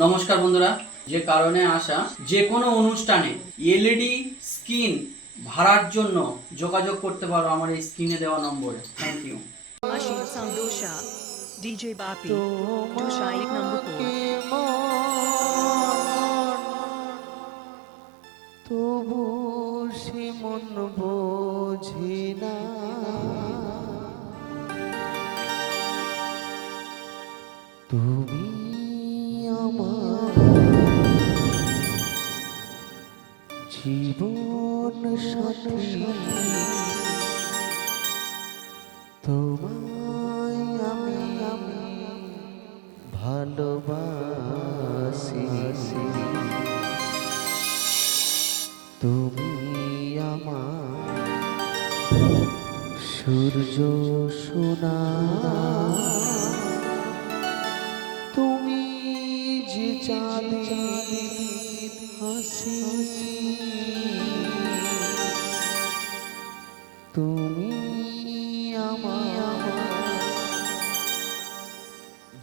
নমস্কার বন্ধুরা, যে কারণে আসা যে কোনো অনুষ্ঠানে এলইডি স্ক্রিন ভাড়ার জন্য যোগাযোগ করতে পারো আমার এই স্ক্রিনে দেওয়া নম্বরে। Thank you. Ashin Sandosha, DJ Bapi, Dusha 8 number 4. তবু সে মন বোঝে না, তুমি আমার জীবন সাথী, তোমায় আমি ভালোবাসি, তুমি আমার সূর্য সোনা, তুমি যে চাঁদের হাসি, তুমি আমার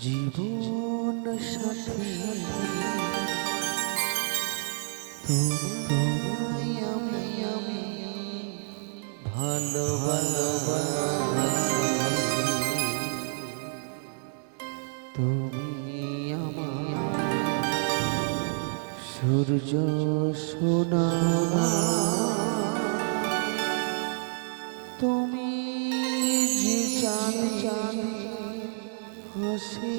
জীবন সাথী, তোমায় আমি ভালোবাসি, তুমি আমার সূর্য সোনা, তুমি যে চাঁদ হাসি,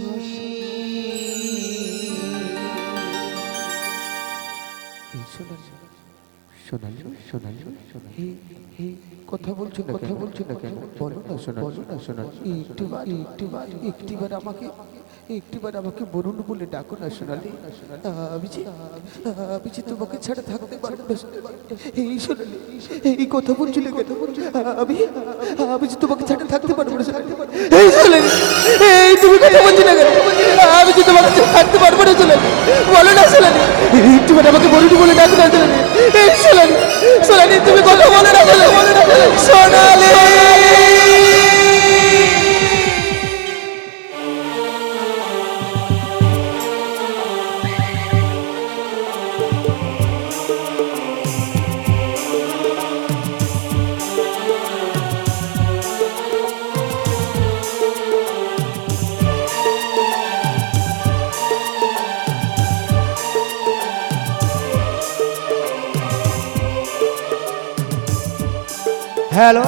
সোনালি সোনালি সোনালি, কথা বলছো না কেন? বলো না সোনালি, একটিবার আমাকে বলুন বলে ডাকো না সোনালি। আমি যে তোমাকে ছাড়া থাকতে পারবো না এই সোনালি, এই কথা বলছো না কেন? আমি যে তোমাকে ছাড়া থাকতে পারবো না এই সোনালি, এই তুমি কথা বলছো না কেন? আমি যে তোমাকে ছাড়া থাকতে পারবো না সোনালি, বলো না সোনালি, একটিবার আমাকে বলুন বলে ডাকো না সোনালি। এই সোনালি তুমি কথা বলো না সোনালি। হ্যালো